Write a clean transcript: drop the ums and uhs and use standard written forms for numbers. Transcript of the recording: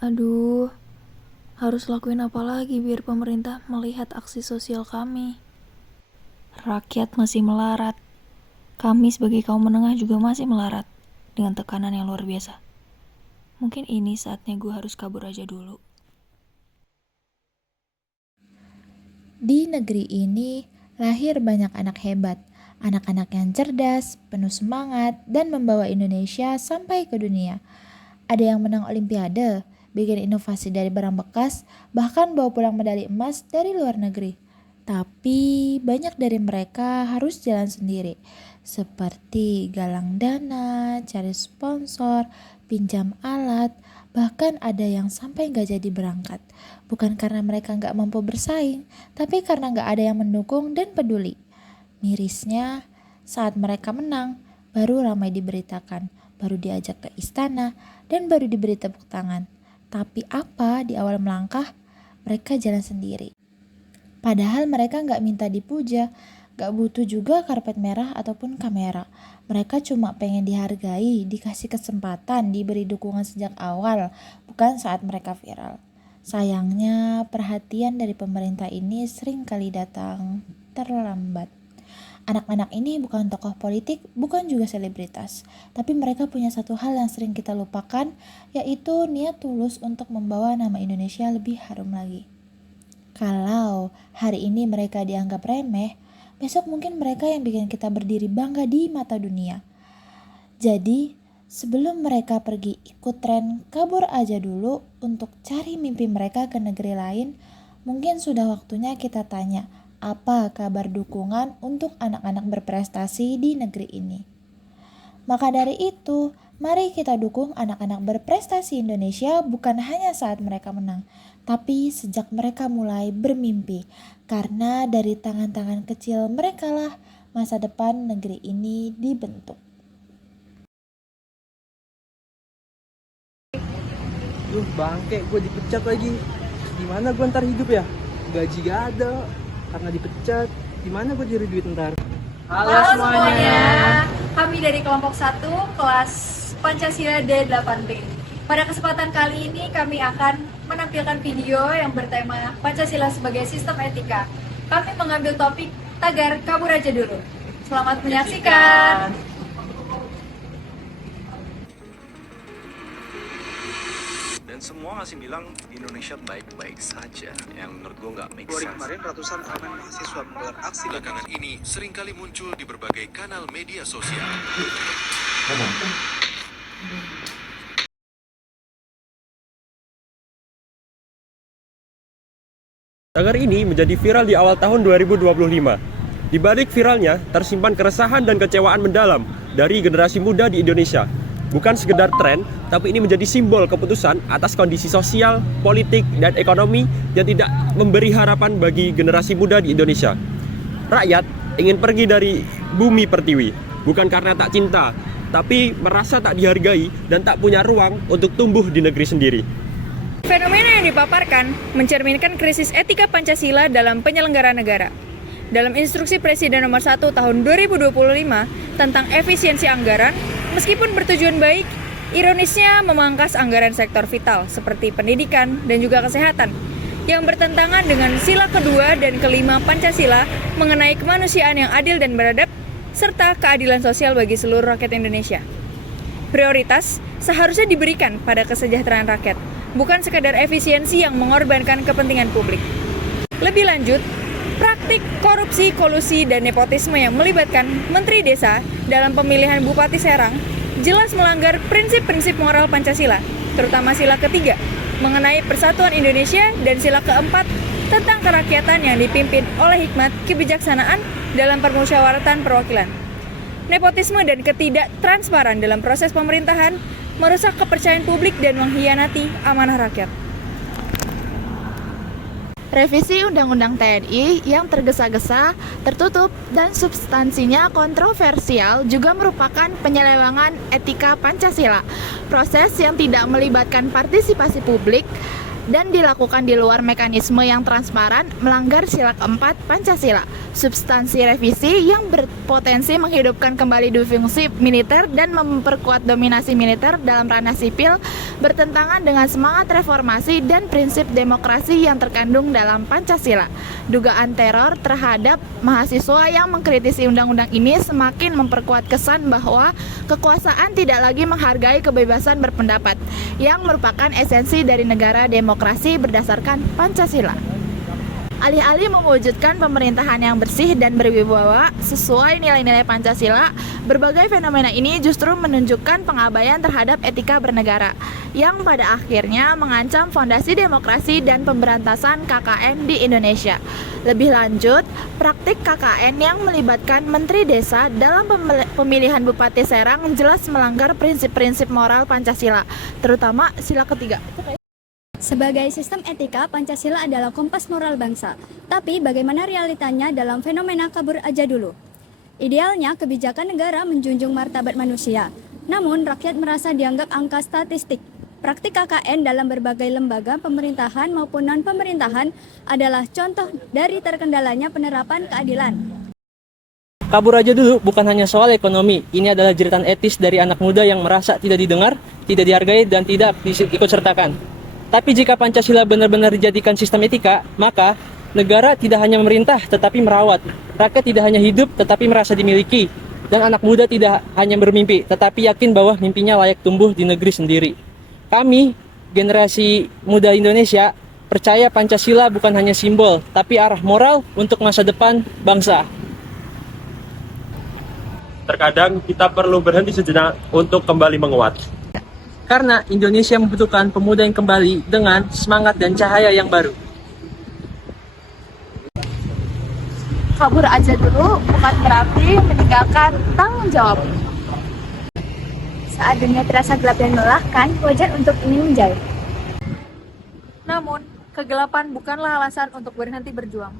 Aduh, harus lakuin apa lagi biar pemerintah melihat aksi sosial kami? Rakyat masih melarat. Kami sebagai kaum menengah juga masih melarat dengan tekanan yang luar biasa. Mungkin ini saatnya gue harus kabur aja dulu. Di negeri ini lahir banyak anak hebat, anak-anak yang cerdas, penuh semangat, dan membawa Indonesia sampai ke dunia. Ada yang menang olimpiade, bikin inovasi dari barang bekas, bahkan bawa pulang medali emas dari luar negeri. Tapi banyak dari mereka harus jalan sendiri, seperti galang dana, cari sponsor, pinjam alat, bahkan ada yang sampai nggak jadi berangkat. Bukan karena mereka nggak mampu bersaing, tapi karena nggak ada yang mendukung dan peduli. Mirisnya, saat mereka menang, baru ramai diberitakan, baru diajak ke istana, dan baru diberi tepuk tangan. Tapi apa di awal melangkah, mereka jalan sendiri. Padahal mereka nggak minta dipuja, nggak butuh juga karpet merah ataupun kamera. Mereka cuma pengen dihargai, dikasih kesempatan, diberi dukungan sejak awal, bukan saat mereka viral. Sayangnya, perhatian dari pemerintah ini sering kali datang terlambat. Anak-anak ini bukan tokoh politik, bukan juga selebritas. Tapi mereka punya satu hal yang sering kita lupakan, yaitu niat tulus untuk membawa nama Indonesia lebih harum lagi. Kalau hari ini mereka dianggap remeh, besok mungkin mereka yang bikin kita berdiri bangga di mata dunia. Jadi, sebelum mereka pergi ikut tren, kabur aja dulu untuk cari mimpi mereka ke negeri lain. Mungkin sudah waktunya kita tanya, apa kabar dukungan untuk anak-anak berprestasi di negeri ini? Maka dari itu, mari kita dukung anak-anak berprestasi Indonesia bukan hanya saat mereka menang, tapi sejak mereka mulai bermimpi. Karena dari tangan-tangan kecil mereka lah masa depan negeri ini dibentuk. Bangke, gue dipecat lagi. Gimana gue ntar hidup ya? Gaji gak ada karena dipecat. Gimana gue cari duit ntar? Halo semuanya, kami dari kelompok 1 kelas Pancasila D8B. Pada kesempatan kali ini kami akan menampilkan video yang bertema Pancasila sebagai sistem etika. Kami mengambil topik tagar kabur aja dulu. Selamat menyaksikan. Dan semua masih bilang Indonesia baik-baik saja, yang menurut gue nggak make sense. Kemarin ratusan elemen mahasiswa menggelar aksi. Belakangan ini seringkali muncul di berbagai kanal media sosial. Tagar ini menjadi viral di awal tahun 2025. Di balik viralnya, tersimpan keresahan dan kecewaan mendalam dari generasi muda di Indonesia. Bukan sekedar tren, tapi ini menjadi simbol keputusan atas kondisi sosial, politik, dan ekonomi yang tidak memberi harapan bagi generasi muda di Indonesia. Rakyat ingin pergi dari bumi pertiwi, bukan karena tak cinta, tapi merasa tak dihargai dan tak punya ruang untuk tumbuh di negeri sendiri. Fenomena yang dipaparkan mencerminkan krisis etika Pancasila dalam penyelenggaraan negara. Dalam instruksi Presiden nomor 1 tahun 2025 tentang efisiensi anggaran, meskipun bertujuan baik, ironisnya memangkas anggaran sektor vital seperti pendidikan dan juga kesehatan yang bertentangan dengan sila kedua dan kelima Pancasila mengenai kemanusiaan yang adil dan beradab serta keadilan sosial bagi seluruh rakyat Indonesia. Prioritas seharusnya diberikan pada kesejahteraan rakyat, bukan sekadar efisiensi yang mengorbankan kepentingan publik. Lebih lanjut, praktik korupsi, kolusi, dan nepotisme yang melibatkan Menteri Desa dalam pemilihan Bupati Serang jelas melanggar prinsip-prinsip moral Pancasila, terutama sila ketiga mengenai persatuan Indonesia dan sila keempat tentang kerakyatan yang dipimpin oleh hikmat kebijaksanaan dalam permusyawaratan perwakilan. Nepotisme dan ketidaktransparan dalam proses pemerintahan merusak kepercayaan publik dan mengkhianati amanah rakyat. Revisi Undang-Undang TNI yang tergesa-gesa, tertutup, dan substansinya kontroversial juga merupakan penyelewengan etika Pancasila. Proses yang tidak melibatkan partisipasi publik dan dilakukan di luar mekanisme yang transparan melanggar sila keempat Pancasila. Substansi revisi yang berpotensi menghidupkan kembali fungsi militer dan memperkuat dominasi militer dalam ranah sipil bertentangan dengan semangat reformasi dan prinsip demokrasi yang terkandung dalam Pancasila. Dugaan teror terhadap mahasiswa yang mengkritisi undang-undang ini semakin memperkuat kesan bahwa kekuasaan tidak lagi menghargai kebebasan berpendapat yang merupakan esensi dari negara demokrasi berdasarkan Pancasila. Alih-alih mewujudkan pemerintahan yang bersih dan berwibawa sesuai nilai-nilai Pancasila, berbagai fenomena ini justru menunjukkan pengabaian terhadap etika bernegara, yang pada akhirnya mengancam fondasi demokrasi dan pemberantasan KKN di Indonesia. Lebih lanjut, praktik KKN yang melibatkan Menteri Desa dalam pemilihan Bupati Serang jelas melanggar prinsip-prinsip moral Pancasila, terutama sila ketiga. Sebagai sistem etika, Pancasila adalah kompas moral bangsa. Tapi bagaimana realitanya dalam fenomena kabur aja dulu? Idealnya, kebijakan negara menjunjung martabat manusia. Namun, rakyat merasa dianggap angka statistik. Praktik KKN dalam berbagai lembaga pemerintahan maupun non-pemerintahan adalah contoh dari terkendalanya penerapan keadilan. Kabur aja dulu bukan hanya soal ekonomi. Ini adalah jeritan etis dari anak muda yang merasa tidak didengar, tidak dihargai, dan tidak diikut sertakan. Tapi jika Pancasila benar-benar dijadikan sistem etika, maka negara tidak hanya memerintah tetapi merawat. Rakyat tidak hanya hidup tetapi merasa dimiliki. Dan anak muda tidak hanya bermimpi tetapi yakin bahwa mimpinya layak tumbuh di negeri sendiri. Kami, generasi muda Indonesia, percaya Pancasila bukan hanya simbol, tapi arah moral untuk masa depan bangsa. Terkadang kita perlu berhenti sejenak untuk kembali menguat. Karena Indonesia membutuhkan pemuda yang kembali dengan semangat dan cahaya yang baru. Kabur aja dulu bukan berarti meninggalkan tanggung jawab. Saat dunia terasa gelap dan melelahkan, wajar untuk ingin menjauh. Namun, kegelapan bukanlah alasan untuk berhenti berjuang.